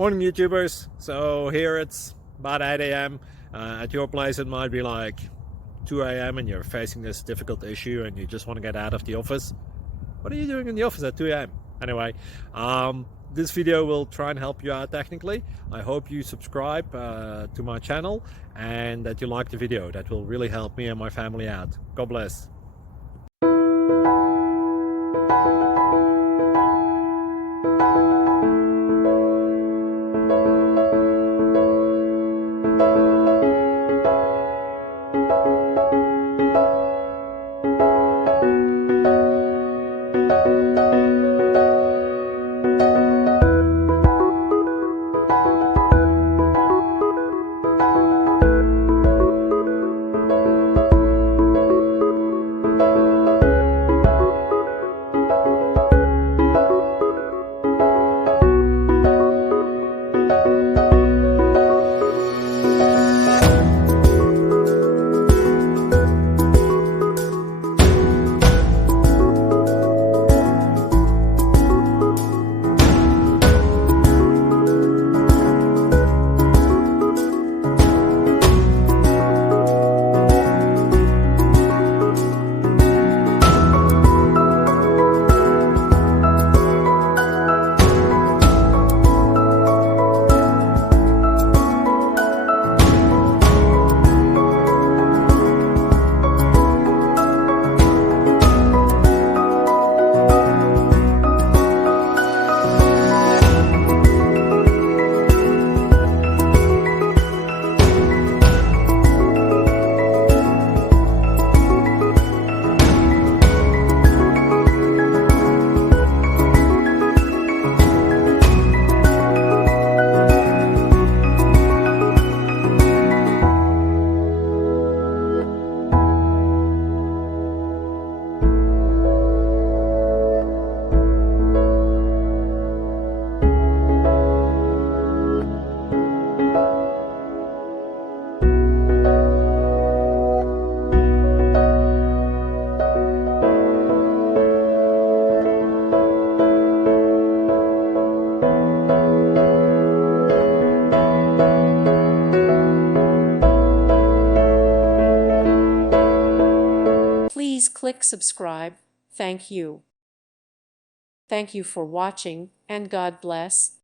Morning YouTubers. So here it's about 8 a.m. At your place it might be like 2 a.m. and you're facing this difficult issue and you just want to get out of the office. What are you doing in the office at 2 a.m.? Anyway, this video will try and help you out technically. I hope you subscribe to my channel and that you like the video. That will really help me and my family out. God bless. Please click subscribe. Thank you. Thank you for watching, and God bless.